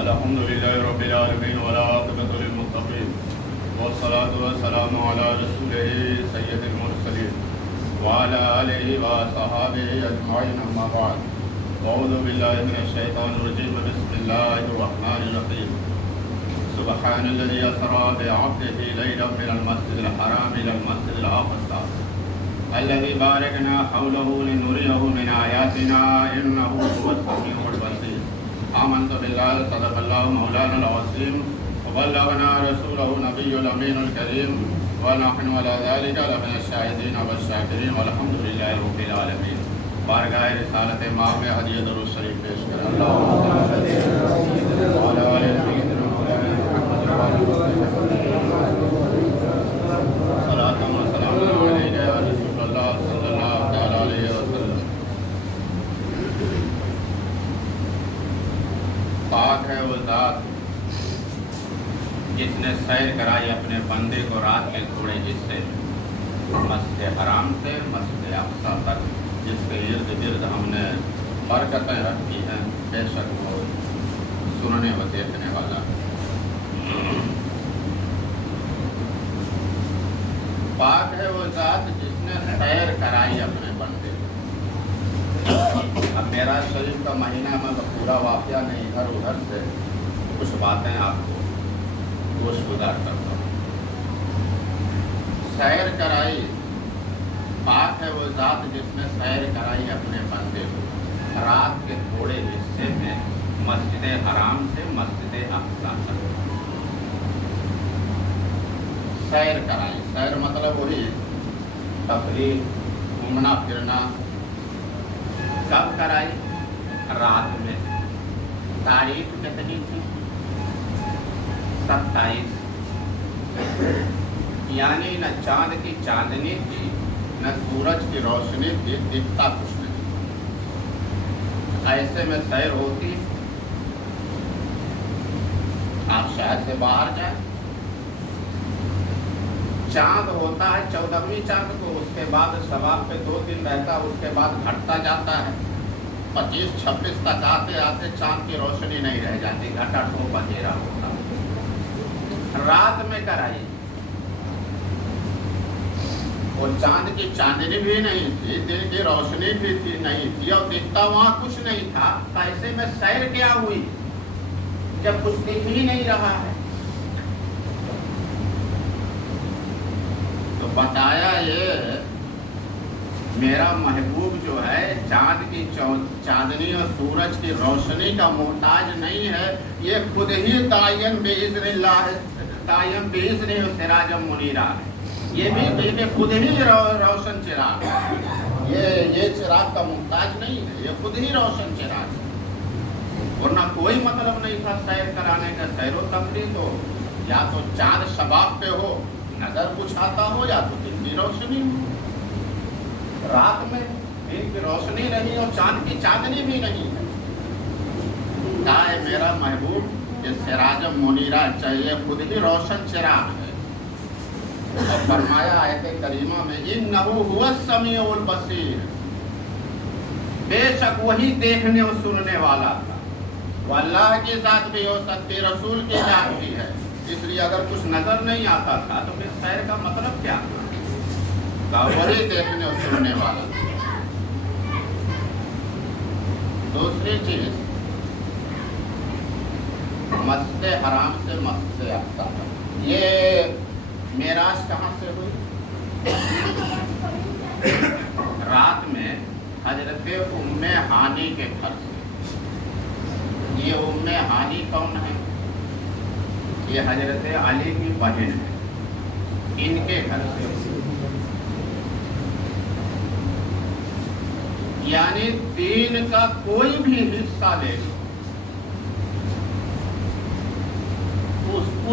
الحمد لله رب العالمين والعاقبة للمتقين والصلاة والسلام على رسوله سيد المرسلين وعلى آله وصحابه أجمعين أما بعد أعوذ بالله من الشيطان الرجيم بسم الله الرحمن الرحيم سبحان الذي أسرى بعبده ليلا من المسجد الحرام إلى المسجد الأقصى الذي باركنا حوله لنريه من آياتنا إنه هو السميع البصير آمنت بالله صدق الله مولانا العظيم وبلغنا رسوله نبي الأمين الكريم ونحن على ذلك لمن الشاهدين والشاكرين والحمد لله رب العالمين بارگاہ رسالت ماہ میں ہدیہ درود شریف پیش کریں اللہم صلی اللہ علیہ وسلم صلاۃ و سلام علیک یا رسول اللہ صلی اللہ علیہ وسلم۔ پاک ہے وہ ذات جس نے سیر کرائی اپنے بندے کو رات کے تھوڑے حصے مسجد حرام سے مسجد اقصی تک، جس کے ارد گرد ہم نے برکتیں رکھی ہیں، بے شک وہ سننے و دیکھنے والا ہے۔ پاک ہے وہ ذات جس نے سیر کرائی اپنے بندے کو۔ اب معراج شریف کا مہینہ میں پورا واقعہ نہیں، ادھر ادھر سے کچھ باتیں آپ کو گوش گزار کرتا ہوں۔ سیر کرائی، پاک ہے وہ ذات جس نے سیر کرائی اپنے بندے کو رات کے تھوڑے حصے میں مسجد حرام سے مسجد اقصی تک۔ سیر کرائی، سیر مطلب وہی تفریح، گھومنا پھرنا۔ کب کرائی؟ رات میں۔ تاریخ کتنی تھی؟ 27، یعنی نہ چاند کی چاندنی تھی نہ سورج کی روشنی تھی، دکھتا کچھ نہیں۔ ایسے میں سیر ہوتی، آپ شہر سے باہر جائیں، چاند ہوتا ہے 14ویں چاند کو، اس کے بعد شباب پہ 2 دن رہتا ہے، اس کے بعد گھٹتا جاتا ہے، 25-26 تک آتے آتے چاند کی روشنی نہیں رہ جاتی، گھٹا ٹھوپ اندھیرا ہوتا۔ رات میں کرائی، وہ چاند کی چاندنی بھی نہیں تھی، دن کی روشنی بھی تھی نہیں تھی، اور دکھتا وہاں کچھ نہیں تھا۔ ایسے میں سیر کیا ہوئی جب کچھ دکھ ہی نہیں رہا ہے؟ تو بتایا یہ میرا محبوب جو ہے چاند کی چاندنی اور سورج کی روشنی کا محتاج نہیں ہے، یہ خود ہی تعین باذن اللہ ہے، تعین باذن سراج منیرا ہے، یہ بھی خود ہی روشن چراغ ہے، یہ چراغ کا محتاج نہیں ہے، یہ خود ہی روشن چراغ ہے۔ ورنہ کوئی مطلب نہیں تھا سیر کرانے کا۔ سیر و تفریح تو یا تو چاند شباب پہ ہو، نظر کچھ آتا ہو، یا تو دن کی روشنی ہو۔ رات میں دن کی روشنی نہیں اور چاند کی چاندنی بھی نہیں ہے۔ کہا ہے میرا محبوب یہ سراج منیرہ چاہیے، خود ہی روشن چراغ ہے۔ اور فرمایا آیت کریمہ میں انہ هو السمیع البصیر، بے شک وہی دیکھنے اور سننے والا تھا۔ وہ اللہ کی ذات بھی ہو سکتی، رسول کی ذات بھی ہے، اس لیے اگر کچھ نظر نہیں آتا تھا تو پھر سیر کا مطلب کیا تھا؟ وہی دیکھنے اور سننے والا۔ دوسری چیز، مسجد حرام سے مسجد اقصی، یہ معراج کہاں سے ہوئی؟ رات میں حضرت ام ہانی کے گھر سے۔ یہ ام ہانی کون ہے؟ یہ حضرت علی کی بہن ہے، ان کے گھر سے۔ یعنی دین کا کوئی بھی حصہ لے لو،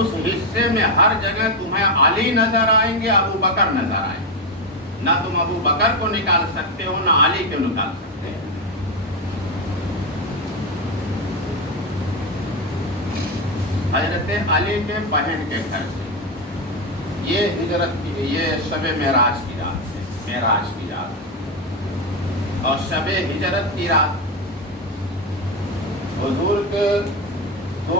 اس حصے میں ہر جگہ تمہیں علی نظر آئیں گے، ابو بکر نظر آئیں گے۔ نہ تم ابو بکر کو نکال سکتے ہو، نہ علی کو نکال سکتے ہو۔ حضرت علی کے بہن کے گھر سے یہ ہجرت کی، یہ شب معراج کی رات ہے، معراج کی رات، اور شب ہجرت کی رات حضور کے 2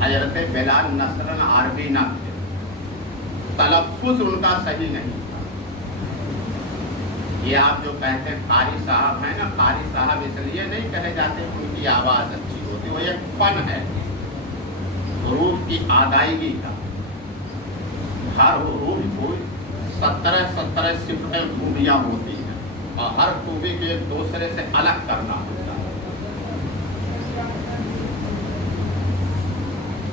حضرت بلال نصرن عربی نہ تھے، تلفظ ان کا صحیح نہیں تھا۔ یہ آپ جو کہتے ہیں قاری صاحب ہیں نا، قاری صاحب اس لیے نہیں کہے جاتے ان کی آواز اچھی ہوتی، وہ ایک فن ہے حروف کی ادائیگی کا۔ ہر حروف کو 17 صفتیں خوبیاں ہوتی ہیں اور ہر خوبی کو ایک دوسرے سے الگ کرنا ہوتا ہے۔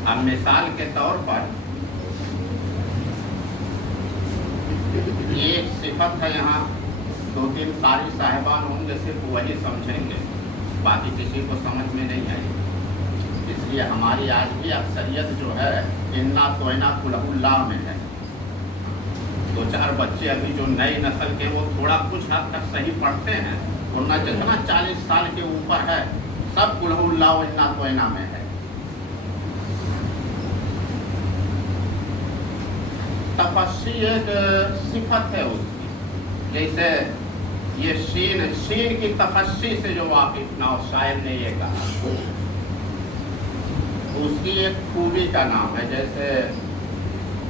اب مثال کے طور پر ایک صفت ہے، یہاں 2-3 قاری صاحبان ہوں گے صرف وہی سمجھیں گے، باقی کسی کو سمجھ میں نہیں آئے گی۔ اس لیے ہماری آج بھی اکثریت جو ہے انا توئنا قل اللہ میں ہے۔ 2-4 بچے ابھی جو نئی نسل کے وہ تھوڑا کچھ حد تک صحیح پڑھتے ہیں، ورنہ جتنا 40 سال کے اوپر ہے سب قل اللہ و انا توئنا میں ہے۔ تفشی ایک صفت ہے اس کی، جیسے یہ شین کی تفشی سے جو واقف نہ ہو، شاعر نے یہ کہا، اس کی ایک خوبی کا نام ہے۔ جیسے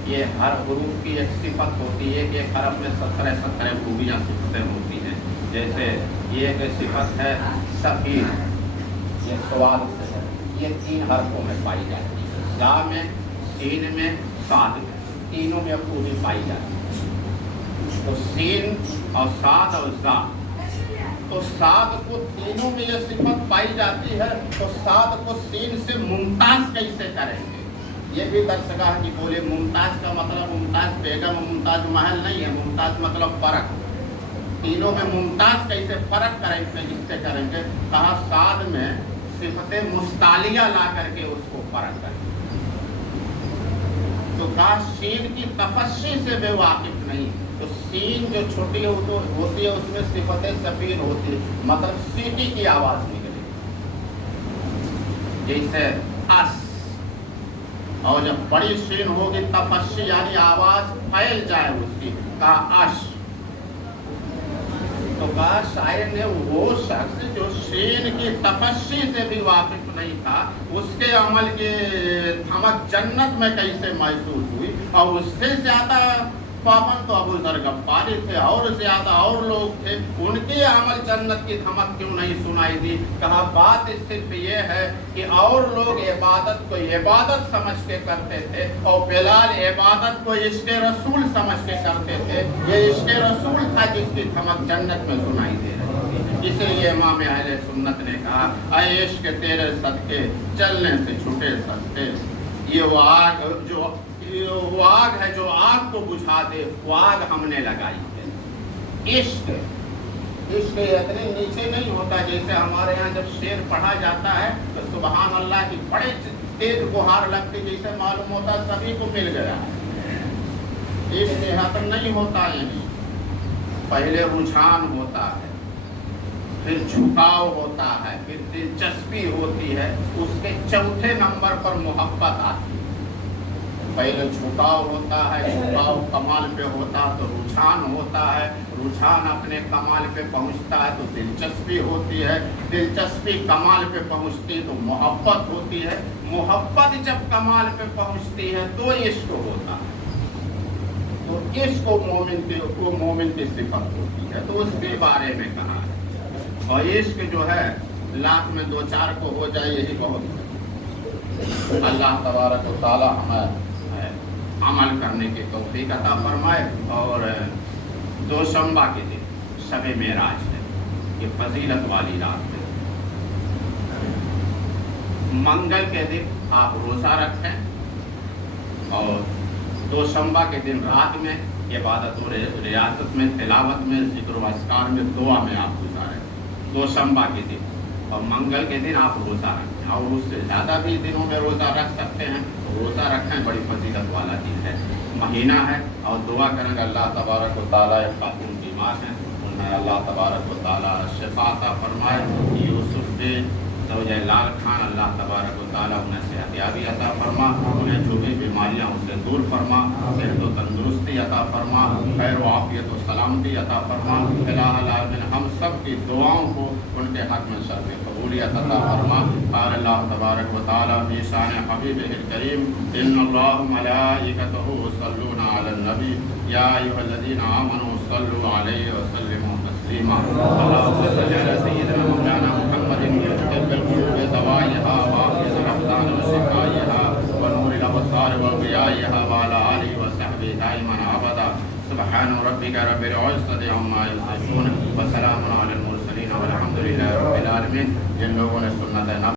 یہ ہر حروف کی ایک صفت ہوتی ہے کہ ایک حرف میں 17 خوبیاں صفتیں ہوتی ہیں۔ جیسے یہ ایک صفت ہے سفید، یہ سواد سے ہے، یہ 3 حرفوں میں پائی جاتی ہے، زا میں، سین میں، صاد میں، تینوں میں خوبی پائی جاتی ہے۔ تو سین اور صاد اور زا، تو صاد کو تینوں میں یہ صفت پائی جاتی ہے، تو صاد کو سین سے ممتاز کیسے کریں گے؟ یہ بھی درسگاہ کی بولے۔ ممتاز کا مطلب ممتاز بیگم، ممتاز محل نہیں ہے، ممتاز مطلب فرق۔ تینوں میں ممتاز کیسے فرق کریں گے، جس سے کریں گے؟ کہا صاد میں صفت مستعلیہ لا کر کے اس کو فرق کریں گے۔ تو کہا شین کی تفشی سے بے واقف نہیں، تو سین جو چھوٹی ہوتی ہے اس میں صفت سفید ہوتی ہے، مطلب سیٹی کی آواز نکلے، جیسے اس۔ اور جب بڑی شین ہوگی تفشی یعنی آواز پھیل جائے اس کی، کہا اش۔ تو کہا شاعر نے وہ شخص جو شین کی تفشی سے بھی واقف نہیں تھا، اس کے عمل کی تھمک جنت میں کیسے محسوس ہوئی؟ اور اس سے زیادہ پابند تو ابو ذر غفاری تھے، اور زیادہ اور لوگ تھے، ان کے عمل جنت کی دھمک کیوں نہیں سنائی دی؟ کہا بات صرف یہ ہے کہ اور لوگ عبادت کو عبادت سمجھ کے کرتے تھے، اور بلال عبادت کو عشق رسول سمجھ کے کرتے تھے۔ یہ عشق رسول تھا جس کی دھمک جنت میں سنائی دے رہی تھی۔ اس لیے امام اہل سنت نے کہا اے عشق تیرے صدقے چلنے سے چھوٹے سستے، یہ وہ آگ ہے جو آگ کو بجھا دے، وہ آگ ہم نے لگائی ہے۔ عشق اتنے نیچے نہیں ہوتا، جیسے ہمارے یہاں جب شعر پڑھا جاتا ہے تو سبحان اللہ کی بڑے تیز گہار لگتی، جیسے معلوم ہوتا سبھی کو مل گیا۔ عشق یہاں نہیں ہوتا، یعنی پہلے رجحان ہوتا ہے، پھر جھکاؤ ہوتا ہے، پھر دلچسپی ہوتی ہے، اس کے چوتھے نمبر پر محبت آتی ہے۔ پہلے جھکاؤ ہوتا ہے، جھکاؤ کمال پہ ہوتا ہے تو رجحان ہوتا ہے، رجحان اپنے کمال پہ پہنچتا ہے تو دلچسپی ہوتی ہے، دلچسپی کمال پہ پہنچتی تو محبت ہوتی ہے، محبت جب کمال پہ پہنچتی ہے تو عشق ہوتا ہے۔ تو عشق کو مومن کی صفت ہوتی ہے، تو اس کے بارے میں کہا ہے۔ اور عشق جو ہے لاکھ میں 2-4 کو ہو جائے یہی بہت ہے۔ اللہ تبارک و تعالی ہمیں عمل کرنے کی توفیق عطا فرمائے۔ اور دوشنبہ کے دن شب معراج ہے، یہ فضیلت والی رات ہے۔ منگل کے دن آپ روزہ رکھیں، اور دوشنبہ کے دن رات میں عبادت و ریاست میں، تلاوت میں، ذکر و اذکار میں، دعا میں آپ گزاریں دوشنبہ کے دن، اور منگل کے دن آپ روزہ رکھیں، اور اس سے زیادہ بھی دنوں میں روزہ رکھ سکتے ہیں تو روزہ رکھیں، بڑی فضیلت والا دن ہے، مہینہ ہے۔ اور دعا کریں گے اللہ تبارک و تعالیٰ، ایک خاتون بیمار ہیں، انہیں اللہ تبارک و تعالیٰ شفا عطا فرمائے۔ یوسف بن زوجہ لال خان، اللہ تبارک و تعالیٰ انہیں صحت یابی عطا فرما، انہیں جو بھی بیماریاں اسے دور فرما، صحت و تندرستی عطا فرما، خیر و عافیت و سلامتی عطا فرما، الہ العالمین ہم سب کی دعاؤں کو ان کے حق میں سر میں قبولیت عطا فرما۔ قال اللہ تبارک و تعالی فی شان حبیبہ الکریم ان اللہ ملائکتہ یصلون علی النبی یا ایھا الذین آمنوا صلوا علیہ وسلموا تسلیما۔ اللہم صل علی سیدنا مولانا محمد طب القلوب دوائها وعافیة الابدان وشفائها ونور الابصار وضیائها وعلى آلہ وصحبہ دائما ابدا۔ سبحان ربک رب العزة عما یصفون وسلام علی المرسلین والحمد للہ رب العالمین۔ جن لوگوں نے سنت